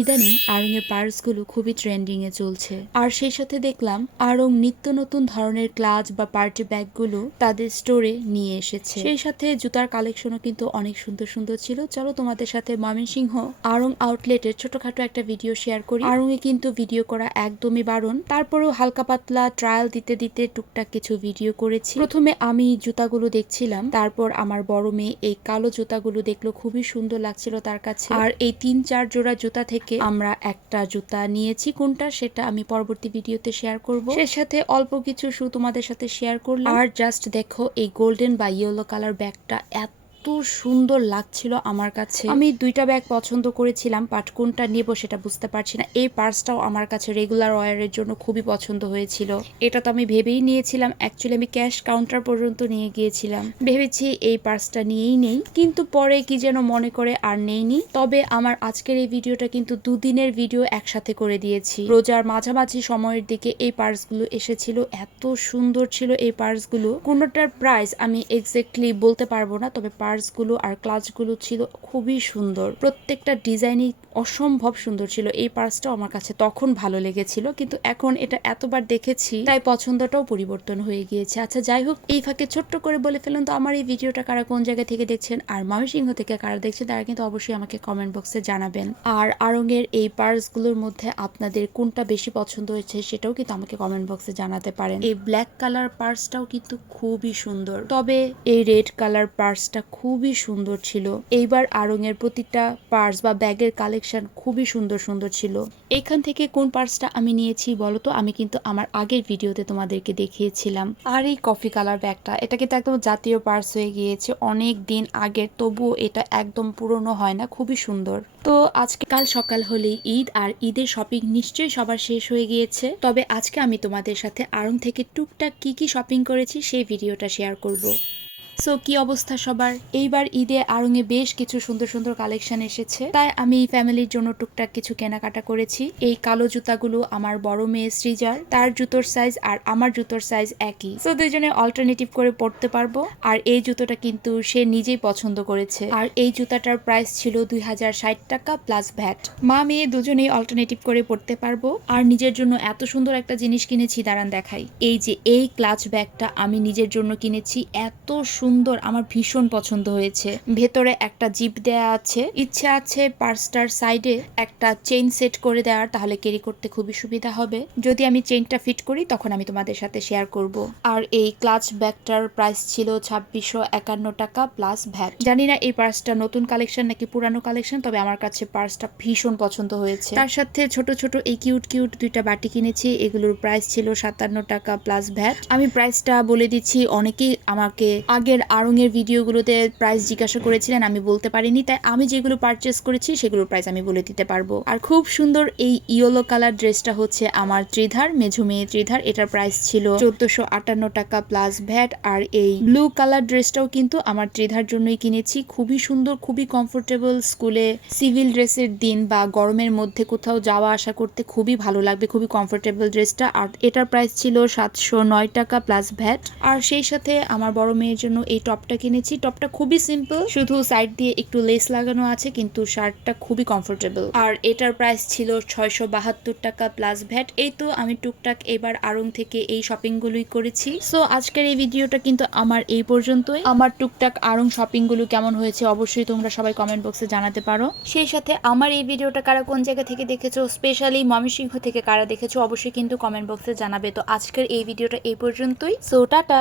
ইদানিং আড়ং এর পার্সগুলো খুবই ট্রেন্ডিং এ চলছে। আর সেই সাথে দেখলাম আড়ং নিত্য নতুন ধরনের ক্লাচ বা পার্টি ব্যাগগুলো তাদের স্টোরে নিয়ে এসেছে। সেই সাথে জুতার কালেকশনও কিন্তু অনেক সুন্দর সুন্দর ছিল। চলো তোমাদের সাথে ময়মনসিংহ আড়ং আউটলেটের ছোটখাটো একটা ভিডিও শেয়ার করি। আড়ং এ কিন্তু ভিডিও করা একদমই বারণ, তারপরেও হালকা পাতলা ট্রায়াল দিতে দিতে টুকটাক কিছু ভিডিও করেছি। প্রথমে আমি জুতাগুলো দেখছিলাম, তারপর আমার বড় মেয়ে এই কালো জুতাগুলো দেখলো, খুবই সুন্দর লাগছিল তার কাছে। আর এই ৩-৪ জোড়া জুতা থেকে আমরা একটা জুতা নিয়েছি, কোনটা সেটা আমি পরবর্তী ভিডিওতে শেয়ার করব। সেই সাথে অল্প কিছু শু তোমাদের সাথে শেয়ার করলাম। আর জাস্ট দেখো এই গোল্ডেন বা ইয়েলো কালার ব্যাগটা এত সুন্দর লাগছিল আমার কাছে। আমি দুইটা ব্যাগ পছন্দ করেছিলাম, বাট কোনটা নেব সেটা বুঝতে পারছি না। এই পার্সটাও আমার কাছে রেগুলার ওয়ারের জন্য খুবই পছন্দ হয়েছিল। এটা তো আমি ভেবেই নিয়েছিলাম, অ্যাকচুয়ালি আমি ক্যাশ কাউন্টার পর্যন্ত নিয়ে গিয়েছিলাম, ভেবেছি এই পার্সটা নিয়েই নেই, কিন্তু পরে কি যেন মনে করে আর নেইনি। তবে আমার আজকের এই ভিডিওটা কিন্তু দুদিনের ভিডিও একসাথে করে দিয়েছি। রোজার মাঝামাঝি সময়ের দিকে এই পার্সগুলো এসেছিল, এত সুন্দর ছিল এই পার্সগুলো। কোনোটার প্রাইস আমি এক্স্যাক্টলি বলতে পারবো না, তবে পার্সগুলো আর ক্লাচগুলো ছিল খুবই সুন্দর, প্রত্যেকটা ডিজাইনই অসম্ভব সুন্দর ছিল। এই পার্সটাও আমার কাছে তখন ভালো লেগেছিল, কিন্তু এখন এটা এতবার দেখেছি তাই পছন্দটাও পরিবর্তন হয়ে গিয়েছে। আচ্ছা যাই হোক, এই ফাঁকে ছোট্ট করে বলে ফেলুন তো আমার এই ভিডিওটা কারা কোন জায়গা থেকে দেখছেন আর ময়মনসিংহ থেকে কারা দেখছেন তারা কিন্তু অবশ্যই আমাকে কমেন্ট বক্সে জানাবেন। আর আড়ংয়ের এই পার্সগুলোর মধ্যে আপনাদের কোনটা বেশি পছন্দ হয়েছে সেটাও কিন্তু আমাকে কমেন্ট বক্সে জানাতে পারেন। এই ব্ল্যাক কালার পার্সটাও কিন্তু খুবই সুন্দর, তবে এই রেড কালার পার্সটা খুবই সুন্দর ছিল। এইবার আড়ংয়ের প্রতিটা পার্স বা ব্যাগের কালেকশন খুবই সুন্দর সুন্দর ছিল। এখান থেকে কোন পার্সটা আমি নিয়েছি বলো তো, আমি কিন্তু আমার আগের ভিডিওতে তোমাদেরকে দেখিয়েছিলাম। আর এই কফি কালার ব্যাগটা, এটা কিন্তু একদম জাতীয় পার্স হয়ে গিয়েছে, অনেক দিন আগের, তবুও এটা একদম পুরনো হয় না, খুবই সুন্দর। তো আজকে কাল সকাল হলেই ঈদ, আর ঈদের শপিং নিশ্চয়ই সবার শেষ হয়ে গিয়েছে। তবে আজকে আমি তোমাদের সাথে আড়ং থেকে টুকটাক কি কি শপিং করেছি সেই ভিডিওটা শেয়ার করব। সো কি অবস্থা সবার? এইবার ঈদে আড়ংয়ে বেশ কিছু সুন্দর সুন্দর কালেকশন এসেছে, তাই আমি ফ্যামিলির জন্য টুকটাক কিছু কেনাকাটা করেছি। এই কালো জুতাগুলো আমার বড় মেয়ে সৃজার, তার জুতোর সাইজ আর আমার জুতোর সাইজ একই, সো দুইজনে অল্টারনেটিভ করে পড়তে পারবো। আর এই জুতোটা কিন্তু সে নিজেই পছন্দ করেছে। আর এই জুতাটার প্রাইস ছিল 2060 টাকা প্লাস ভ্যাট। মা মেয়ে দুজনেই অল্টারনেটিভ করে পড়তে পারবো। আর নিজের জন্য এত সুন্দর একটা জিনিস কিনেছি, দাঁড়ান দেখাই। এই যে এই ক্লাচ ব্যাগটা আমি নিজের জন্য কিনেছি, এত সুন্দর, আমার ভীষণ পছন্দ হয়েছে। ভেতরে একটা জিপ দেয়া আছে, ইচ্ছে আছে পার্সটার সাইডে একটা চেইন সেট করে দেওয়ার, তাহলে ক্যারি করতে খুবই সুবিধা হবে। যদি আমি চেইনটা ফিট করি তখন আমি তোমাদের সাথে শেয়ার করব। আর এই ক্লাচ ব্যাগটার প্রাইস ছিল 2651 টাকা প্লাস ভ্যাট। জানি না এই পার্সটা নতুন কালেকশন নাকি পুরানো কালেকশন, তবে আমার কাছে পার্সটা ভীষণ পছন্দ হয়েছে। তার সাথে ছোট ছোট এই কিউট কিউট দুইটা বাটি কিনেছি, এগুলোর প্রাইস ছিল 57 টাকা প্লাস ভ্যাট। আমি প্রাইসটা বলে দিচ্ছি, অনেকেই আমাকে আগের আড়ংয়ের ভিডিওগুলোতে প্রাইস জিজ্ঞাসা করেছিলেন, আমি বলতে পারিনি, তাই আমি যেগুলো পারচেস করেছি সেগুলোর প্রাইস আমি বলে দিতে পারবো। আর খুব সুন্দর এই ইয়েলো কালার ড্রেসটা হচ্ছে আমার ত্রিধার, মেঝো মেয়ে ত্রিধার, এটার প্রাইস ছিল 1458 টাকা প্লাস ভ্যাট। আর এই ব্লু কালার ড্রেসটাও কিন্তু আমার ত্রিধার জন্যই কিনেছি, খুবই সুন্দর, খুবই কমফোর্টেবল, স্কুলে সিভিল ড্রেসের দিন বা গরমের মধ্যে কোথাও যাওয়া আসা করতে খুবই ভালো লাগবে, খুবই কমফোর্টেবল ড্রেসটা। আর এটার প্রাইস ছিল 709 টাকা প্লাস ভ্যাট। আর সেই সাথে আমার বড় মেয়ের জন্য এই টপটা কিনেছি, টপটা খুবই সিম্পল, শুধু সাইড দিয়ে একটু লেস লাগানো আছে, কিন্তু শার্টটা খুবই কমফোর্টেবল। আর এটার প্রাইস ছিল 672 টাকা প্লাস ভ্যাট। এই তো আমি টুকটাক এবার আড়ং থেকে এই শপিং গুলোই করেছি। সো আজকের এই ভিডিওটা কিন্তু আমার এই পর্যন্তই। আমার টুকটাক আড়ং শপিং গুলো কেমন হয়েছে অবশ্যই তোমরা সবাই কমেন্ট বক্সে জানাতে পারো। সেই সাথে আমার এই ভিডিওটা কারা কোন জায়গা থেকে দেখেছো, স্পেশালি ময়মনসিংহ থেকে কারা দেখেছো অবশ্যই কিন্তু কমেন্ট বক্সে জানাবে। তো আজকের এই ভিডিওটা এই পর্যন্তই, সো টাটা।